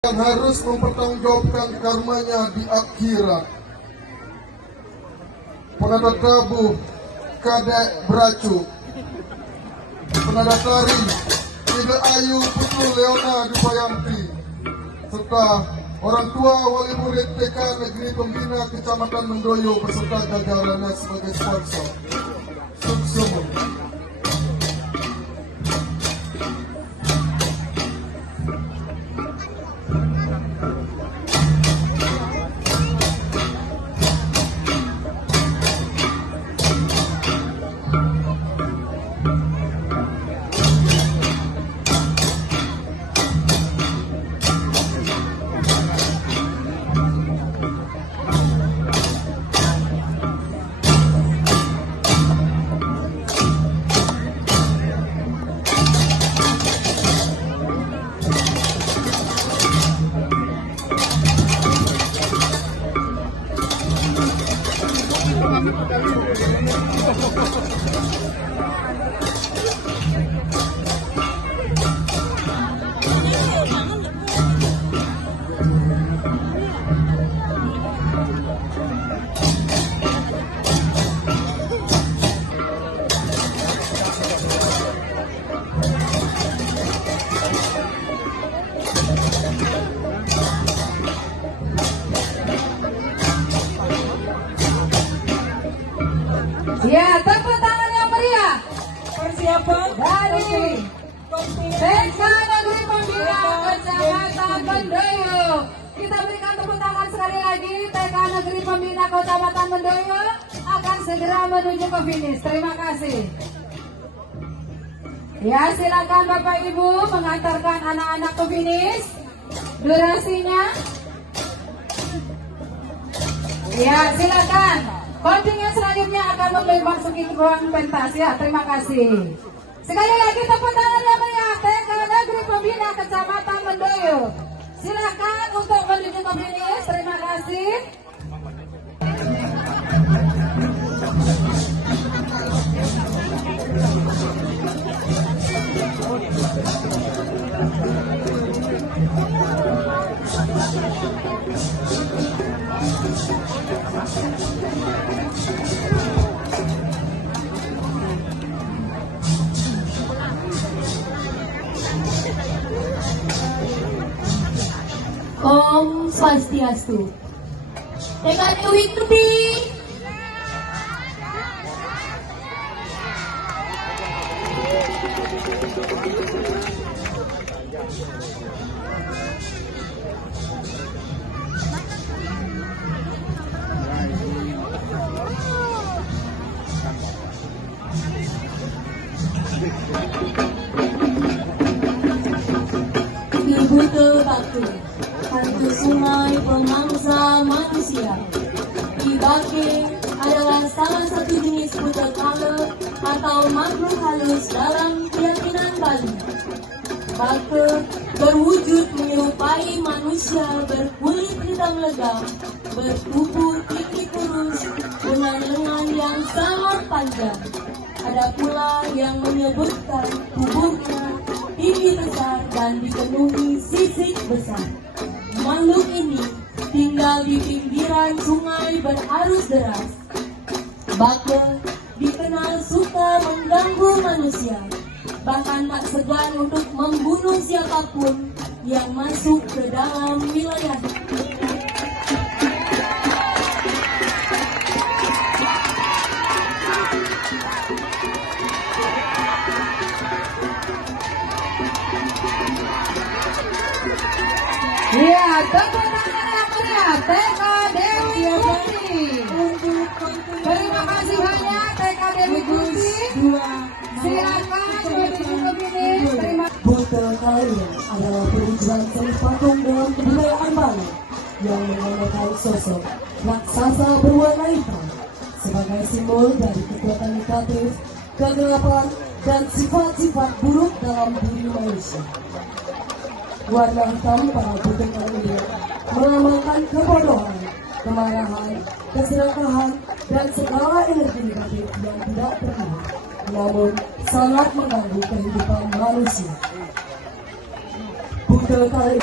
yang harus mempertanggungjawabkan karmanya di akhirat. Penada tabuh Kadek Beracu, penada tari Ida Ayu Putu Leona Dupayanti, serta orang tua wali murid TK Negeri Pembina Kecamatan Mendoyo beserta jajarannya sebagai sponsor. Sukses. Ya, tepuk tangan yang meriah. Persiapan Dari TK Negeri Pembina Kecamatan Mendoyo. Kita berikan tepuk tangan sekali lagi. TK Negeri Pembina Kecamatan Mendoyo akan segera menuju ke finish. Terima kasih. Ya, silakan Bapak Ibu mengantarkan anak-anak ke finish. Durasinya. Ya, silakan. Kontingen selanjutnya akan memasuki ruang pentas ya. Terima kasih. Sekali lagi tepuk tangan yang meriah TK Negeri Pembina Kecamatan Mendoyo. Silakan untuk menuju ke finish. Terima kasih. Om Swastiastu. TK Dewi Tuti. Ibu Bakti, hantu sungai pemangsa manusia. Ibake adalah salah satu jenis buta kala atau makhluk halus dalam keyakinan Bali. Bake berwujud menyerupai manusia berkulit hitam legam, bertubuh tinggi kurus dengan lengan yang sangat panjang. Ada pula yang menyebutkan tubuhnya tinggi besar dan dipenuhi sisik besar. Makhluk ini tinggal di pinggiran sungai berarus deras. Bake dikenal suka mengganggu manusia, bahkan tak segan untuk membunuh siapapun yang masuk ke dalam wilayah. Ya, tepuk tangan yang meriah TK Dewi Tuti. Terima kasih banyak TK Dewi Tuti. Silakan menuju ke finish. Terima kasih. Buta kalian adalah perwujudan seni patung dalam kebudayaan Bali yang menggunakan sosok raksasa berwarna hitam sebagai simbol dari kekuatan negatif, kegelapan, dan sifat-sifat buruk dalam diri manusia. Warna hitam pada buta ini melambangkan kebodohan, kemarahan, keserakahan, dan segala energi negatif yang tidak pernah, namun sangat mengganggu kehidupan manusia. Buta kali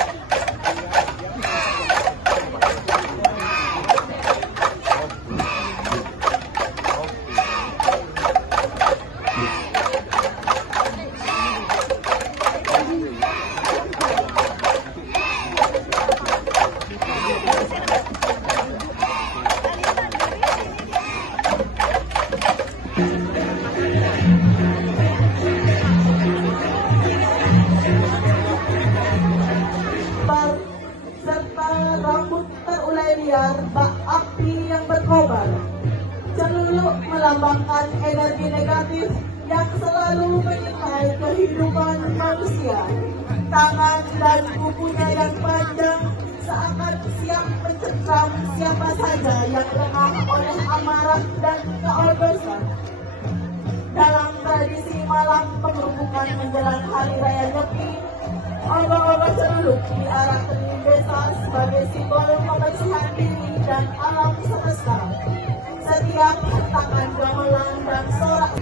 liar bak api yang berkobar. Celuluk melambangkan energi negatif yang selalu menyertai kehidupan manusia. Tangan dan kukunya yang panjang seakan siap mencekam siapa saja yang lengah oleh amarah dan keordosan. Dalam tradisi malam pengerubukan menjelang Hari Raya Nyepi, obor-obor celuluk diarak keliling desa sebagai simbol kebersihan diri dan alam semesta. Setiap hentakan gamelan dan sorak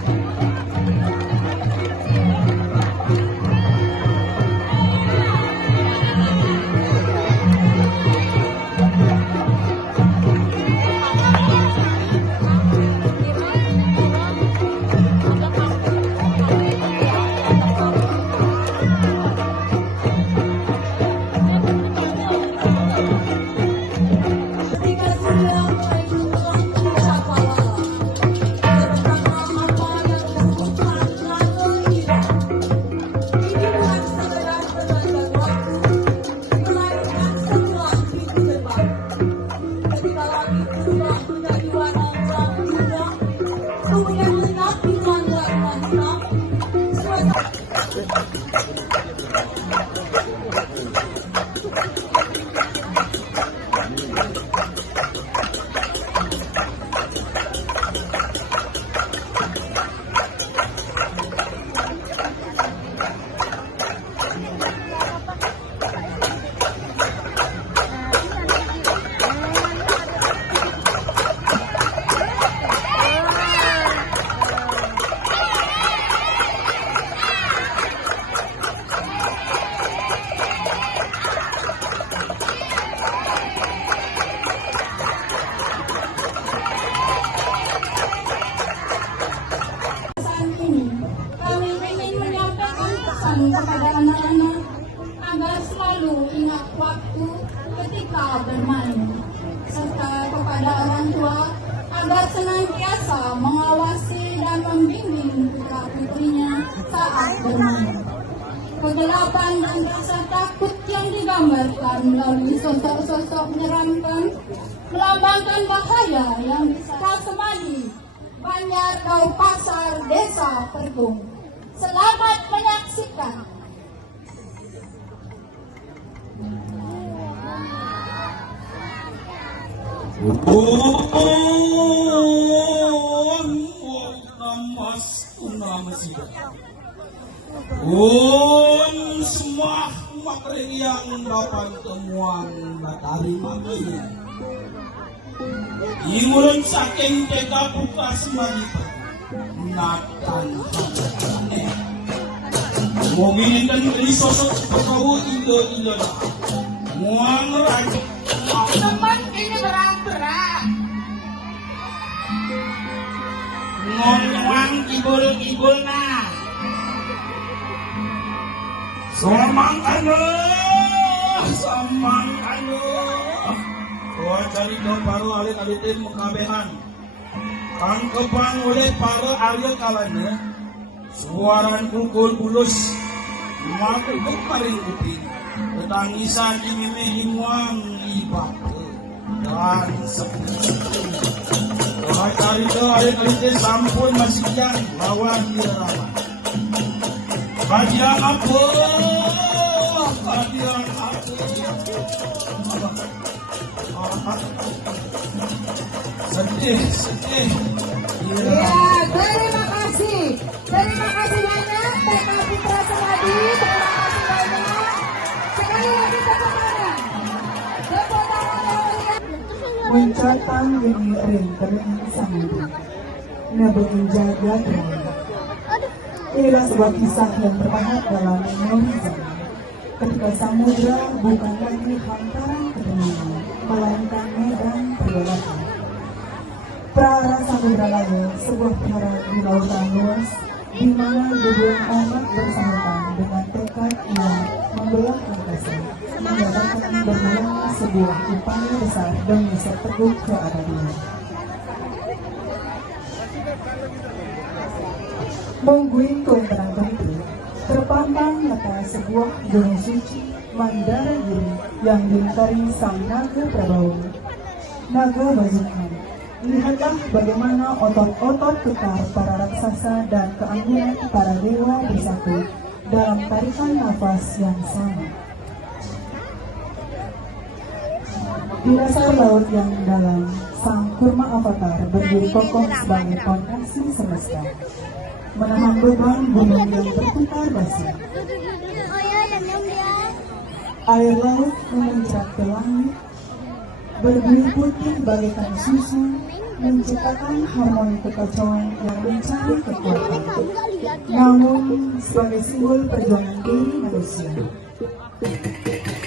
kepada anak-anak agar selalu ingat waktu ketika bermain, serta kepada orang tua agar senantiasa mengawasi dan membimbing putra-putrinya saat bermain. Kegelapan dan rasa takut yang digambarkan melalui sosok-sosok menyeramkan melambangkan bahaya yang bisa semadi Banjar Kau Pasar Desa Pertung. Selamat menyaksikan. Semua makhluk yang dapat temuan matahari mati. Ingulun saking teka buka semalita nakan ngomongin dan beli sosok kau ilo muang raja teman ini berat ngomong ibul nah samang anu cari do paru alit alitin mekabehan tangkepan oleh para arya kalanya suaran kukul bulus makuk paling kuping ketangisan imime himuang ibak dan seperti cari do alit alitin sampun masih yang lawan dia ramah kajian apa sedih. Ya, terima kasih banyak TK Putra Semadi, terima kasih banyak. Sekali lagi tepuk tangan yang meriah. Mencatang ini ring kering samudi, nabuhin jaga terang. Inilah sebuah kisah yang terpahat dalam memori zaman. Ketika samudra bukan lagi hamparan ketenangan, melainkan medan pergolakan. Prahara samudra lalu, sebuah prahara di lautan luas, di mana ribuan anak bersamakan dengan tekad yang membelah angkasa, menyatakan bermula sebuah upaya besar demi seteguh keabadian. Mungguin kau terang tentu, terpampang nyata sebuah gunung suci Mandara Giri yang dilingkari sang naga Prabawa. Naga Bajingan. Lihatlah bagaimana otot-otot kekar para raksasa dan keanggunan para dewa bersatu dalam tarikan nafas yang sama. Di dasar laut yang dalam, sang kurma avatar berdiri kokoh sebagai fondasi semesta, menahan beban gunung yang bertukar basah. Air laut memuncak ke langit, berbiru putih bagaikan susu, menciptakan harmoni kekacauan yang mencari kekuatan. Namun, sebagai simbol perjuangan diri manusia,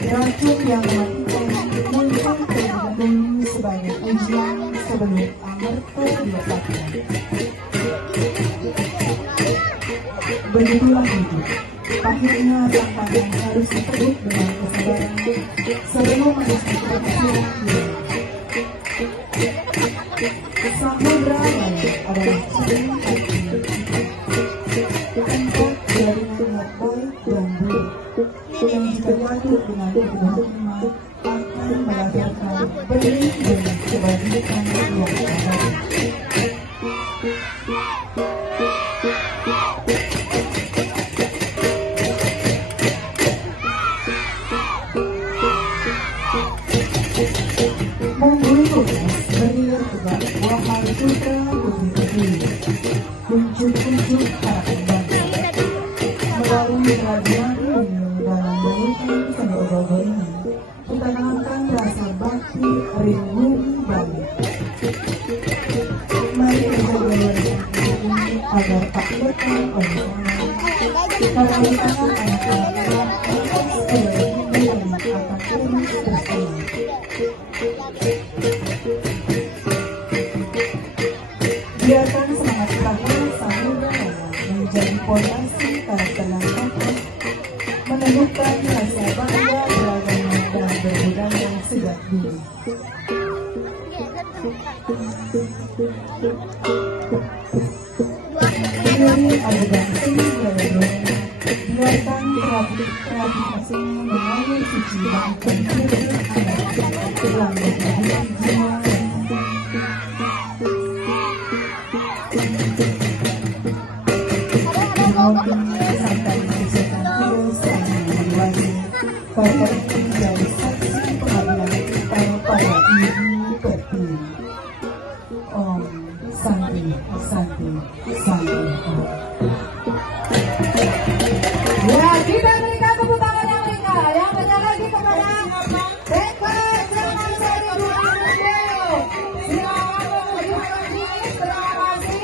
racun yang mematikan muncul terlebih dahulu sebagai ujian sebelum amarta diletakkan. Begitulah hidup. Akhirnya tantangan harus dipenuhi dengan kesabaran sebelum manusia berpikiran diri. Samudra adalah cermin hati. Tempat jaringan niat baik dan buruk yang jika diaduk dengan kedua iman akan melahirkan benih dengan kebajikan yang abadi. Bergilir tegak, wahai putra putri terpilih, kuncup-kuncup harapan bangsa. Melalui kerajaan dunia dalam bautan seni-ogogo ini, kita tanamkan rasa bakti rindu balik. Mari kita berwarisan ini agar tak lekang oleh zaman. Karena di tangan anak-anak atas kebenaran yang akan terus bersama. Biarkan semangat perahu samudra menjadi fondasi karakter yang kokoh, menemukan rasa bangga beragama dan berbudaya sejak dulu. Seiring adegan seni gaya-gayanya, biarkan kreativitas mengalir suci dan pencuri anak yang menjadi jiwa. Mungkin sampai kesulitan terus yang diwajib, kau menjadi saksi pengabdian kita pada ibu pertiwi. Om Santi Santi Santi Om. Ya, kita berikan tepuk tangan yang meriah. Yang banyak lagi kepada Rekor Zaman Seri 2020. Silakan menuju majelis. Terima kasih.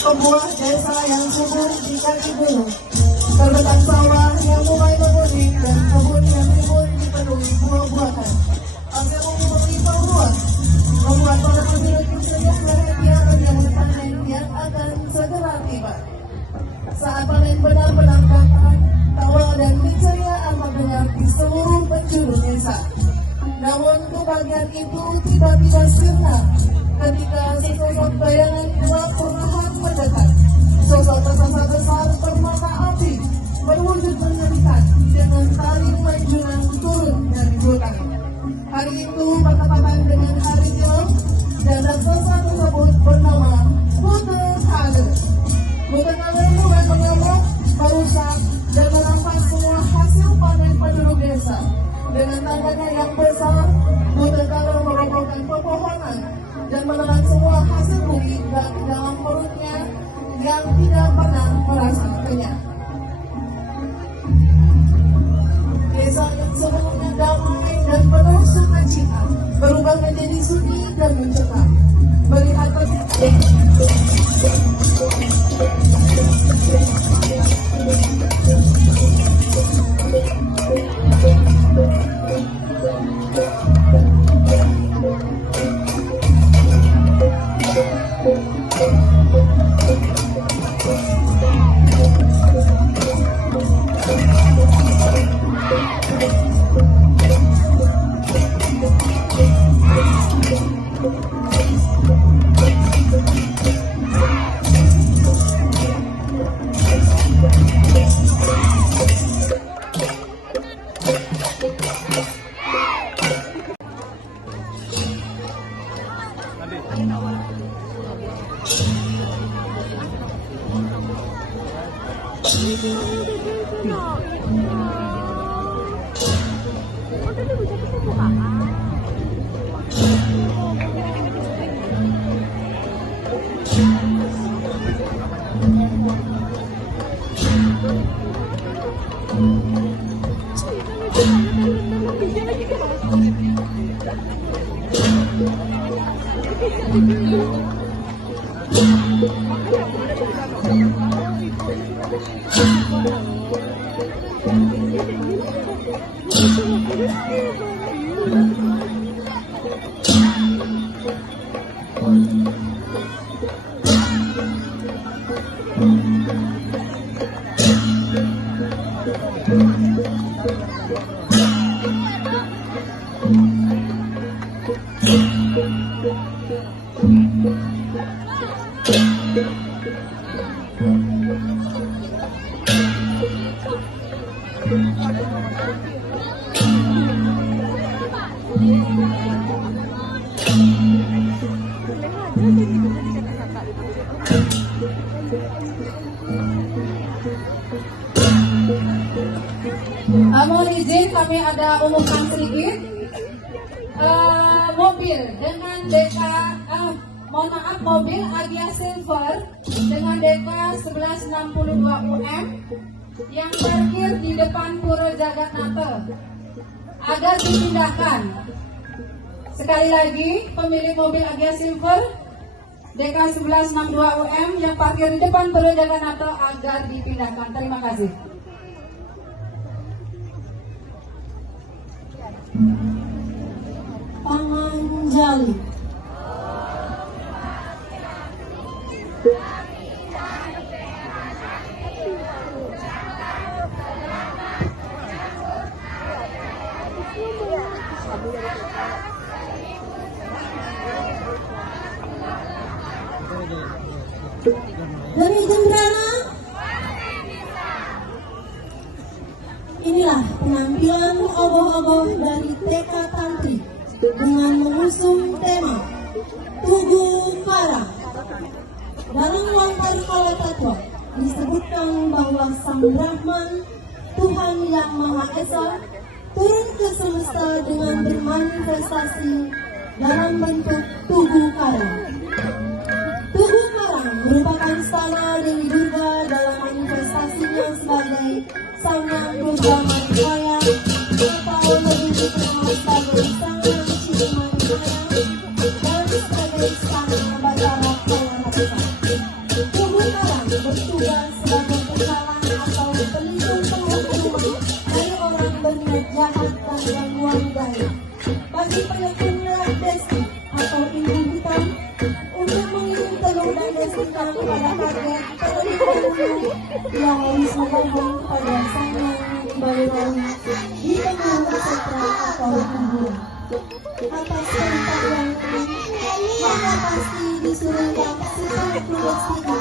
Sebuah desa yang subur di kaki gunung, terletak sawah yang mulai menguning dan kebun yang timbul dipenuhi buah-buahan. Hasil melimpah ruah membuat para prajurit bersedia berhadiah yang panen yang akan segera tiba. Saat panen benar-benar datang, tawa dan keceriaan mendengar di seluruh penjuru desa. Namun kebahagiaan itu tiba-tiba sirna ketika sesosok bayangan gelap perlahan mendekat. Sosok raksasa besar bermata api berwujud mengerikan dengan taring manjunan turun dari hutan. Hari itu bertepatan dengan hari Tiong dan raksasa tersebut bernama Butekale. Butekale mulai mengamuk, merusak dan merampas semua hasil panen penduduk desa. Dengan tangannya yang besar, Butekale merobohkan pepohonan dan menelan semua hasil bumi dan dalam perutnya yang tidak pernah merasa kenyang. Desa yang sebelumnya damai dan penuh sukacita berubah menjadi sunyi dan mencekam. Melihat Mohon izin kami ada umumkan sedikit. Mobil dengan DK mohon maaf, mobil Agia Silver dengan DK 1162 UM yang parkir di depan Pura Jagatnata agar dipindahkan. Sekali lagi, pemilik mobil Agia Silver DK 1162 UM yang parkir di depan Pura Jagatnata agar dipindahkan. Terima kasih. Panganjali. Dari Jendrana, inilah penampilan ogoh-ogoh dari TK Tantri dengan mengusung tema Tugu Karang. Dalam Wantar Kala Tatwa disebutkan bahwa Sang Brahman, Tuhan yang Maha Esa, turun ke semesta dengan bermanifestasi dalam bentuk Tugu Karang. Tugu Karang merupakan istana Dewi Durga dalam manifestasinya sebagai Sang Yang Durga Manikaya atau lebih dikenal sebagai Sang Yang Shri Manikaya dan sebagai istana Batara Kaya Rapita. Tugu Karang bertugas sebagai penghalang atau pelindung penghukum dari orang berniat jahat dan gangguan gaya. Bagi penyakit merah desi atau ilmu hitam untuk mengirim telur dan destinkan kepada target terlebih dahulu, ia harus memohon kepada Sang Yang Bayrau di penjuru sentral atau kubur. Atas perintah yang ini, maka pasti disuruhkan sesuai tugas ini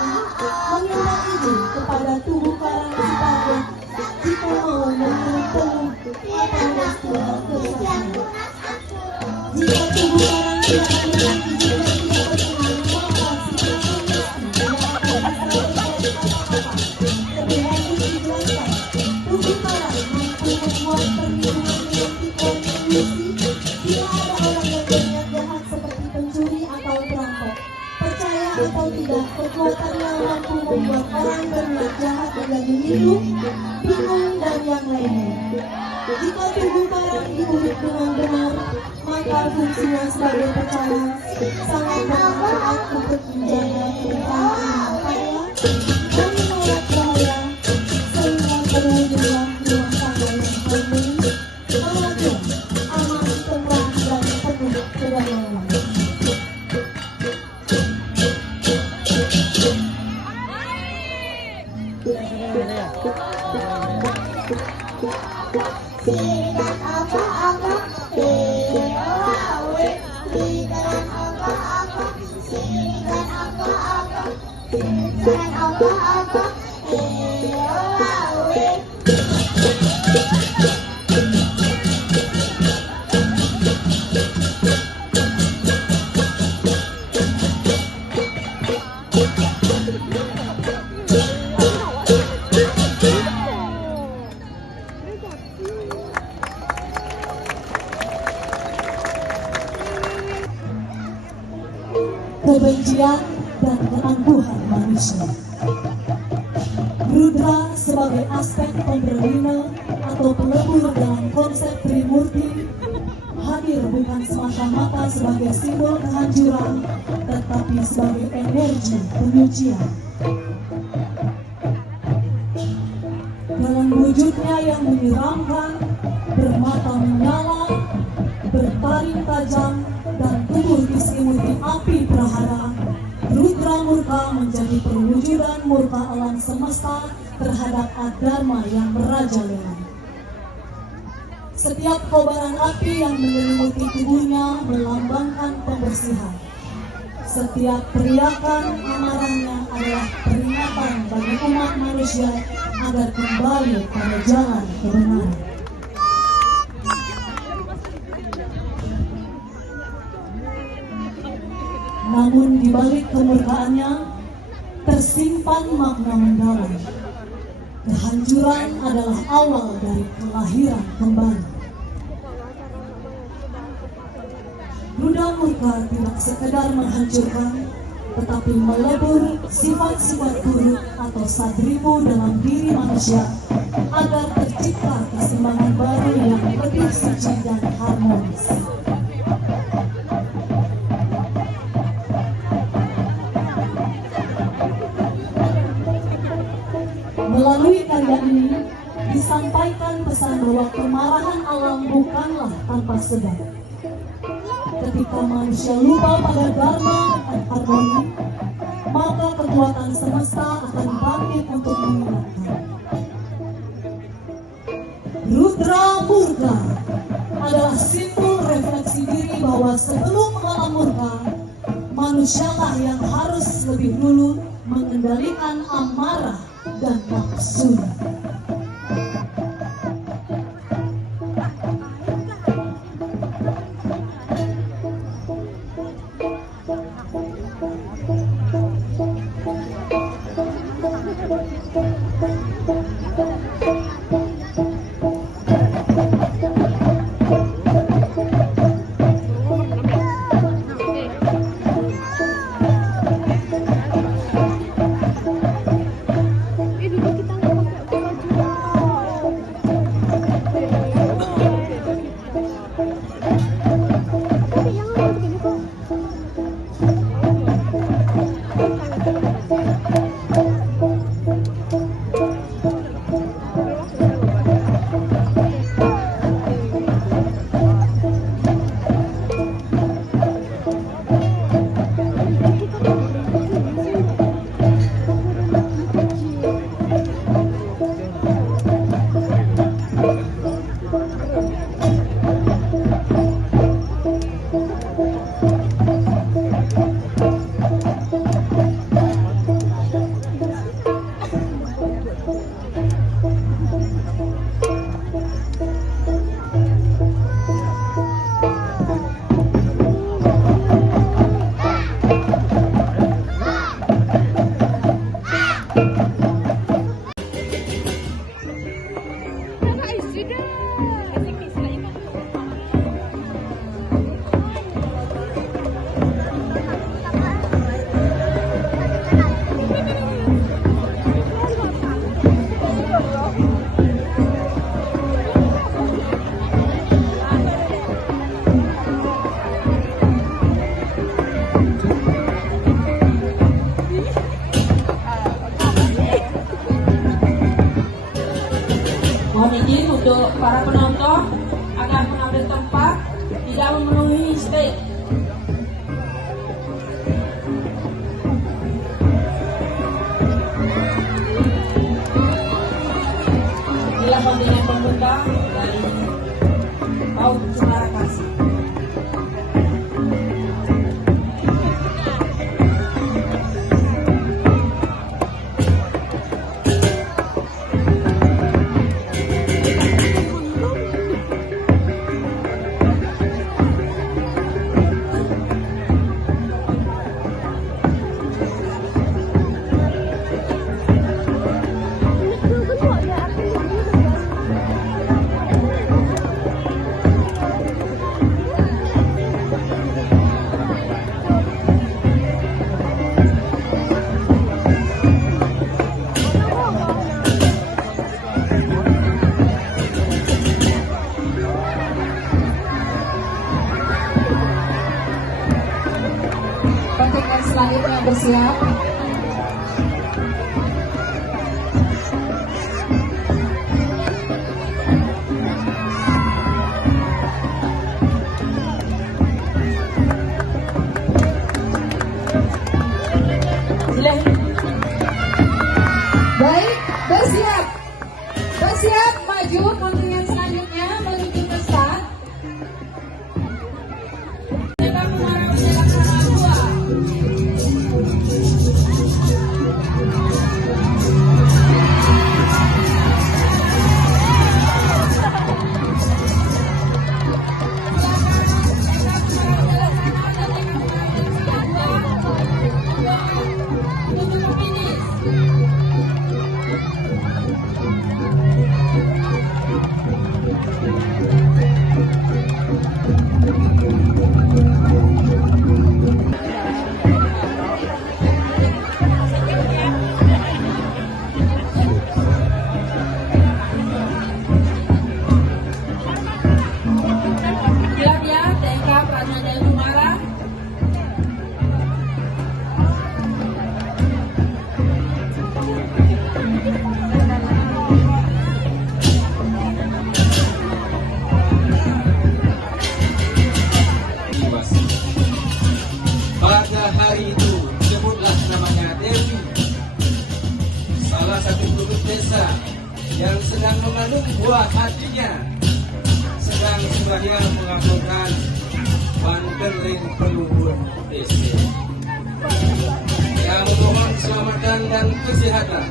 meminta izin kepada Tugu Karang supaya jika mau mengirim telur atau destinkan ke sana. Jika Tugu Karang tidak memberikan izin dan tidak berkenan, maka lebih lanjut dijelaskan, Tugu Karang mampu membuat perlindungan yang tidak mengisi bila ada orang yang berniat jahat seperti pencuri atau perampok. Percaya atau tidak, perbuatannya mampu membuat orang berniat jahat menjadi hidup, bingung, dan yang lainnya. Jika Tugu Karang diurut dengan benar, maka fungsinya sebagai percaya sangat bermanfaat untuk menjaga keutamaan kaya dan menolak bahaya sehingga terwujudlah rumah tangga yang harmoni, bahagia, aman, tentram, dan penuh kedamaian. Kebencian dan keangkuhan manusia. Rudra sebagai aspek pemberlina atau pelebur dalam konsep Trimurti hadir bukan semata-mata sebagai simbol kehancuran, tetapi sebagai energi penyucian. Dalam wujudnya yang menyeramkan, bermata menyala, bertaring tajam, dan tubuh diselimuti api prahara, Rudra Murka menjadi perwujudan murka alam semesta terhadap adharma yang merajalela. Setiap kobaran api yang menyelimuti tubuhnya melambangkan pembersihan. Setiap teriakan amarahnya adalah peringatan bagi umat manusia agar kembali pada jalan kebenaran. Namun di balik kemurkaannya tersimpan makna mendalam. Kehancuran adalah awal dari kelahiran kembali. Rudra Murka tidak sekedar menghancurkan, tetapi melebur sifat-sifat buruk atau sadrimu dalam diri manusia agar tercipta keseimbangan baru yang lebih suci dan harmonis. Melalui karya ini disampaikan pesan bahwa kemarahan alam bukanlah tanpa sebab. Ketika manusia lupa pada dharma dan harmoni, maka kekuatan semesta akan bangkit untuk mengingatkan. Rudra Murka adalah simbol refleksi diri bahwa sebelum mengalah murka, manusialah yang harus lebih dulu mengendalikan amarah dan nafsu. Mohon izin untuk para penonton agar mengambil tempat tidak memenuhi stage. Inilah kontingen pembuka dari kaum Cemara Kasih. bersiap. Silahkan. Baik, bersiap. Bersiap maju kontingen selanjutnya menuju ke start. Kita mengarah bendera Karangua. Menuju ke finish. Siap ya, TK Pranajaya Kumara. Pada hari itu sebutlah namanya Dewi, salah satu penduduk desa yang sedang mengandung buah hatinya, sedang sembahyang mengabulkan pandeling peluhur desa. Yang memohon keselamatan dan kesehatan.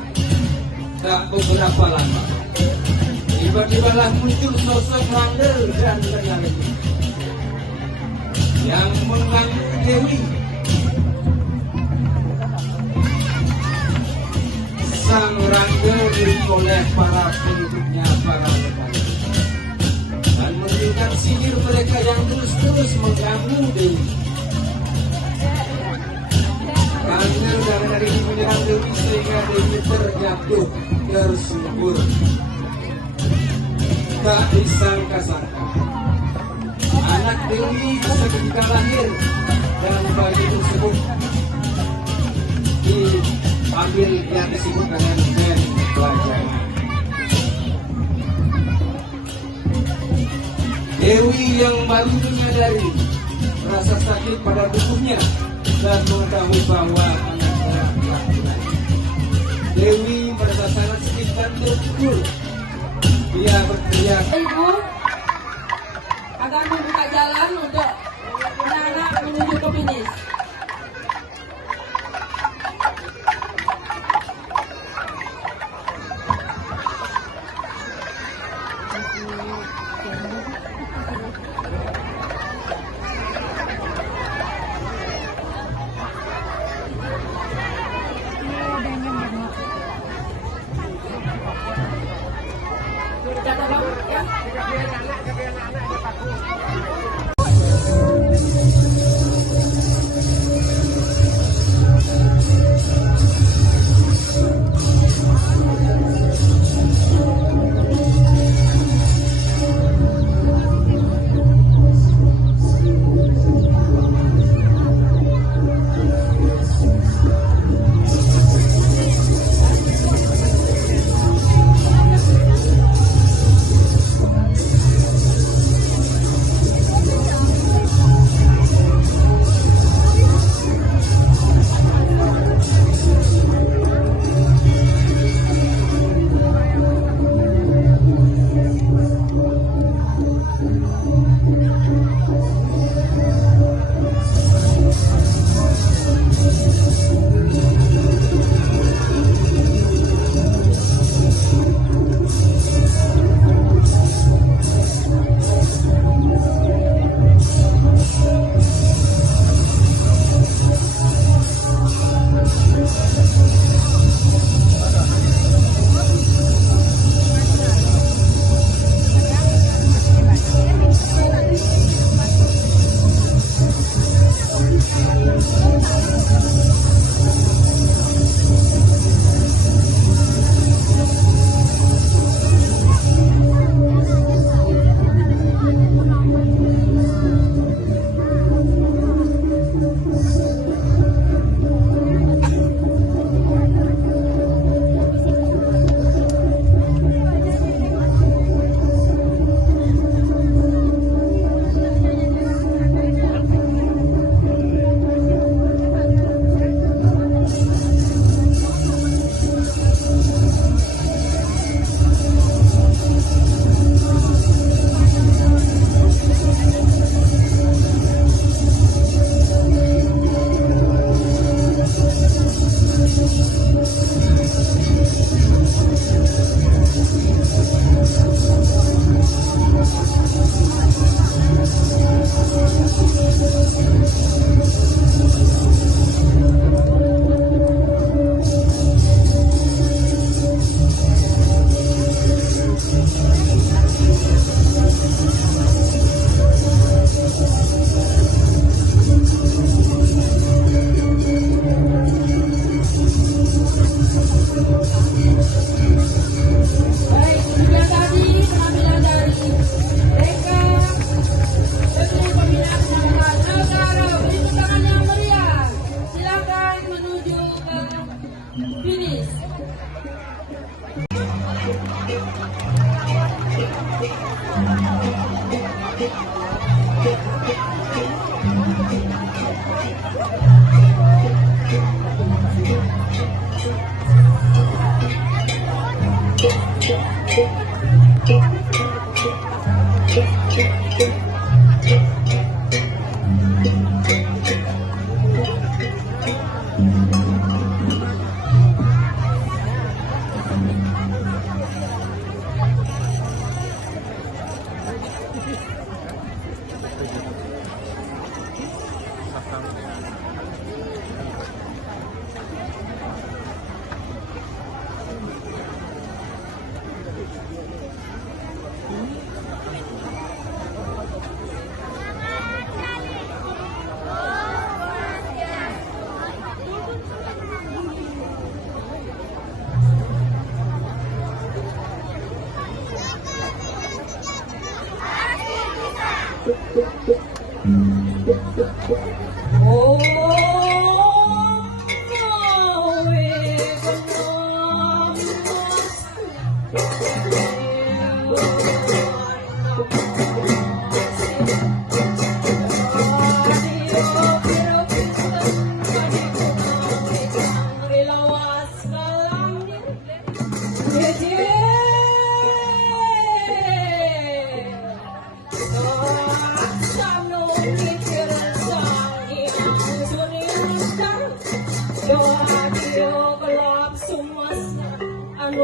Tak beberapa lama, tiba-tibalah muncul sosok mandel dan lengan yang mengganggu Dewi. Sang rangga diri oleh para penduduknya, para petani, dan memberikan sihir mereka yang terus-terus mengganggu Dewi. Rangga dan dari menyerang Dewi sehingga Dewi terjatuh tersungkur. Tak disangka-sangka anak Dewi seketika lahir dan bayi tersebut diambil yang disebut dengan gen pelajaran. Dewi yang baru menyadari rasa sakit pada tubuhnya dan mengetahui bahwa anaknya laki-laki. Dewi merasa sangat sedih dan terpukul. Dia berteriak, Ibu akan membuka jalan untuk anak-anak menuju ke finish. Kata Bang, ya.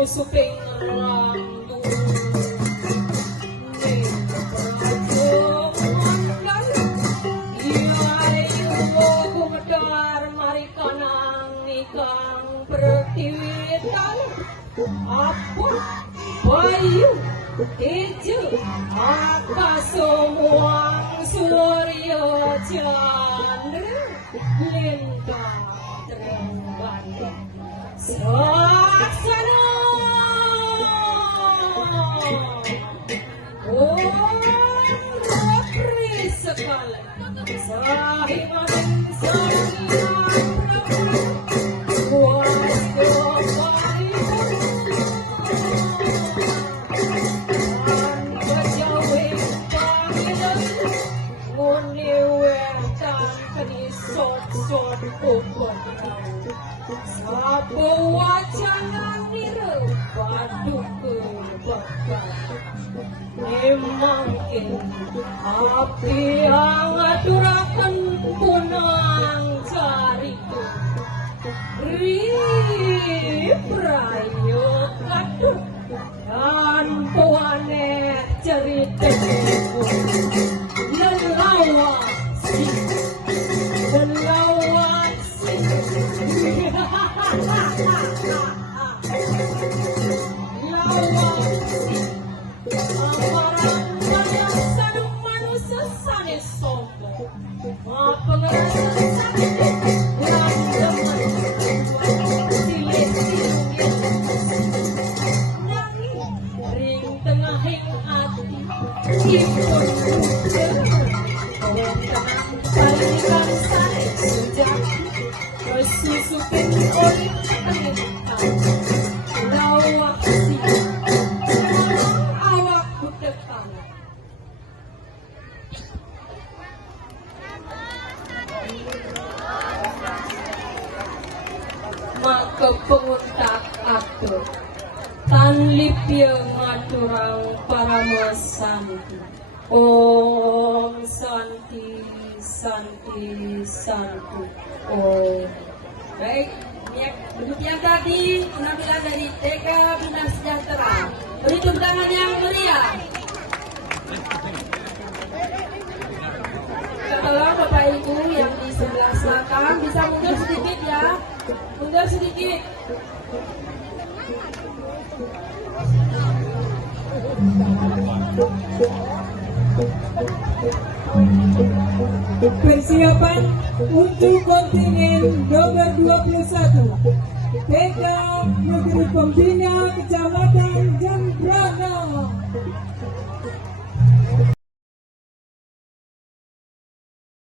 Suping randu apa bayu keju akasomuang surya chandra lintang teremban saksana oh rapri sekali sahiban sahiban Sapu wacana nirepadu kebakar Memangkin api yang aturakan punang cariku Riprayo kaduk dan puane cerita Lelawasi Lelawasi Lelawasi Amaran banyak sadung manusia sanes sombong Apa ngerasa sakit yang zaman silet-silet Nangis ring tengahing hati Ipun Balikan saya sejak Kesusupin oleh penintang Lawak si Awak kutekan Maka penguntak aku Tanlip yang aturang para masanti Om Santi Santi Santi Om Baik, untuk yang tadi penampilan dari TK Bina Sejahtera. Beri tepuk tangan yang meriah. Setelah Bapak Ibu yang di sebelah selatan bisa mundur sedikit ya, mundur sedikit. Persiapan untuk kontingen nomor 21 TK Negeri Pembina Kecamatan